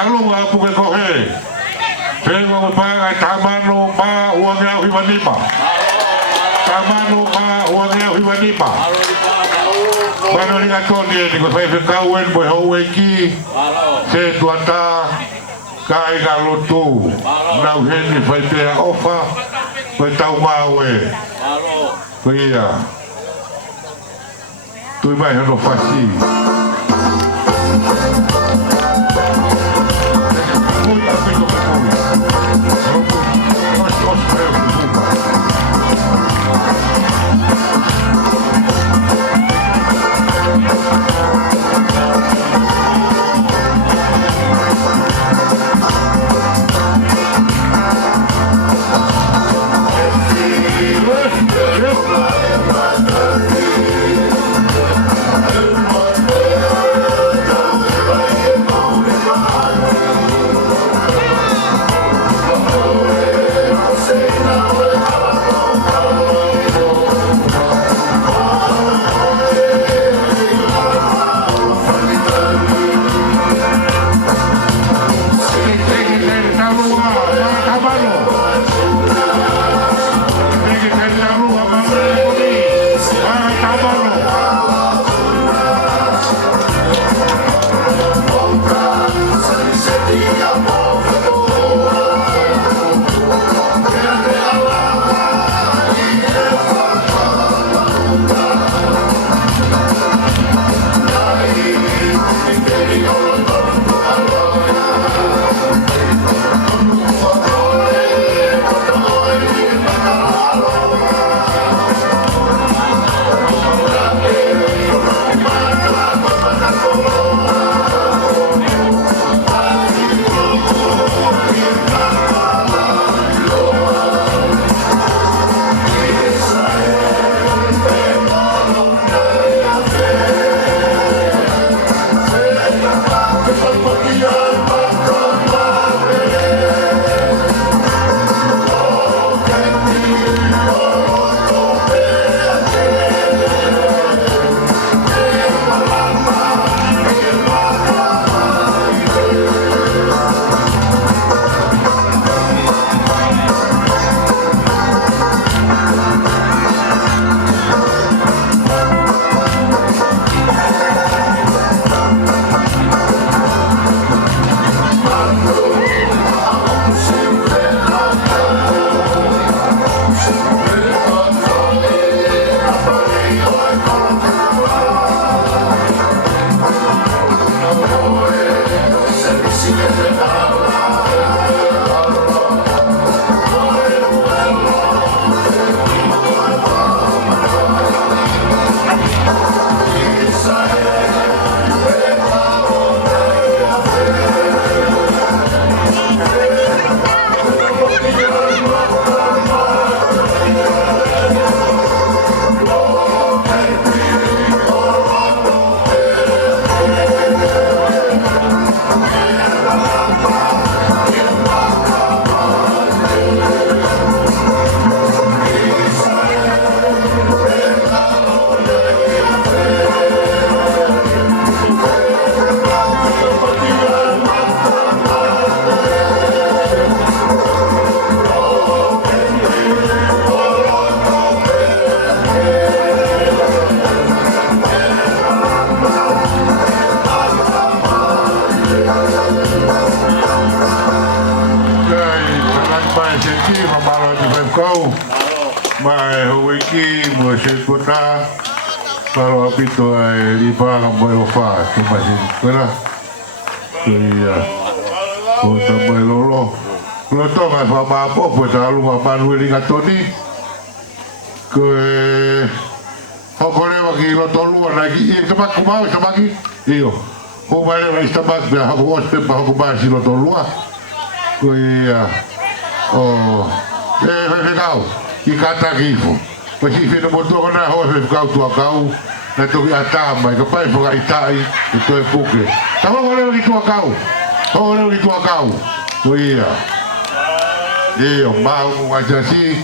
talunga puke kohe. Tengo panga tamano ma uangnya hiwanima. Tamano ma uangnya hiwanima. Mano ni atoni ni ko fai kawen boy howeki. Se tuata kai galotu. Na heni fai te ofa. Fai tau mawe. Kuia. Tu vai no fasi. Kalau apito ay lipa ang boy ofa tumasin kena kuya kota boy lolo loto nggak sama apa buat selalu mapan wili ngatoni ke pokoknya bagi loto luar lagi iya sebab kumau sebagi iyo kumau lagi sebab biar aku ospek aku bahas loto luar kuya oh kau ikata gitu pasti kita bodoh kena host kau tua kau na tu ata mai ka pai foga itai itu e puke tama ngole ri tua kau ngole ri tua kau to ia mau ngajasi